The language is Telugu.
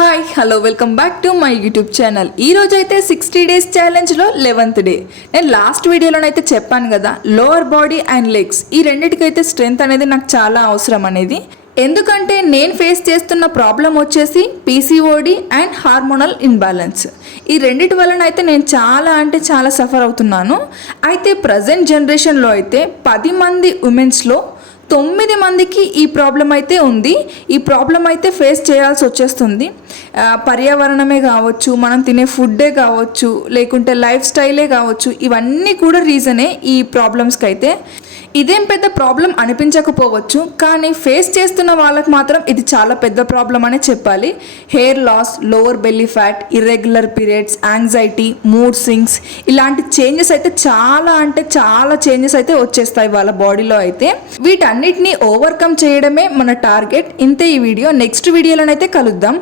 Hi hello welcome back to my YouTube channel. ఈరోజు అయితే 60 డేస్ ఛాలెంజ్లో 11th డే. నేను లాస్ట్ వీడియోలోనైతే చెప్పాను కదా, లోవర్ బాడీ అండ్ లెగ్స్ ఈ రెండింటికైతే స్ట్రెంగ్త్ అనేది నాకు చాలా అవసరం అనేది. ఎందుకంటే నేను ఫేస్ చేస్తున్న ప్రాబ్లం వచ్చేసి పీసీఓడి అండ్ హార్మోనల్ ఇన్బ్యాలెన్స్. ఈ రెండిటి వలన అయితే నేను చాలా సఫర్ అవుతున్నాను. అయితే ప్రజెంట్ జనరేషన్లో అయితే 10 మంది ఉమెన్స్లో 9 మందికి ఈ ప్రాబ్లం అయితే ఉంది. ఈ ప్రాబ్లం అయితే ఫేస్ చేయాల్సి వచ్చేస్తుంది. పర్యావరణమే కావచ్చు, మనం తినే ఫుడ్డే కావచ్చు, లేకుంటే లైఫ్ స్టైలే కావచ్చు, ఇవన్నీ కూడా రీజనే ఈ ప్రాబ్లమ్స్కి అయితే. ఇదేం పెద్ద ప్రాబ్లం అనిపించకపోవచ్చు, కానీ ఫేస్ చేస్తున్న వాళ్ళకి మాత్రం ఇది చాలా పెద్ద ప్రాబ్లం అనే చెప్పాలి. Hair loss, lower belly fat, irregular periods, anxiety, mood swings, ఇలాంటి చేంజెస్ అయితే చాలా చేంజెస్ అయితే వచ్చేస్తాయి వాళ్ళ బాడీలో అయితే. వీటన్నిటిని ఓవర్కమ్ చేయడమే మన టార్గెట్. ఇంతే ఈ వీడియో. నెక్స్ట్ వీడియోలోనైతే కలుద్దాం.